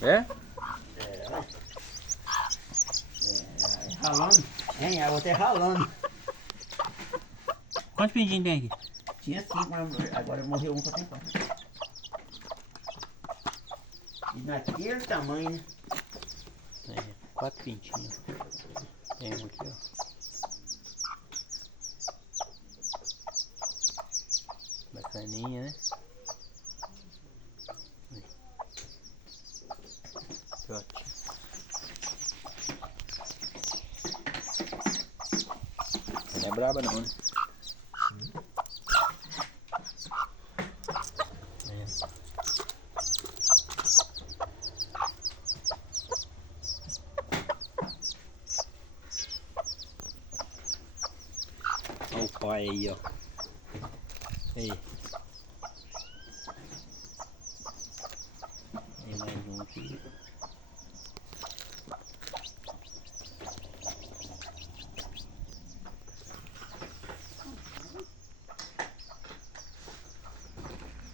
É? Ralando, hein? A outra é ralando. Quantos pintinhos tem aqui? Tinha 5, mas agora morreu um, só tem 4. E naquele tamanho, né? É, 4 pintinhos. Tem um aqui, ó. Bacaninha, né? Filhote. Não é braba não, né? Olha o pai aí, ó. Aí. Tem mais um aqui.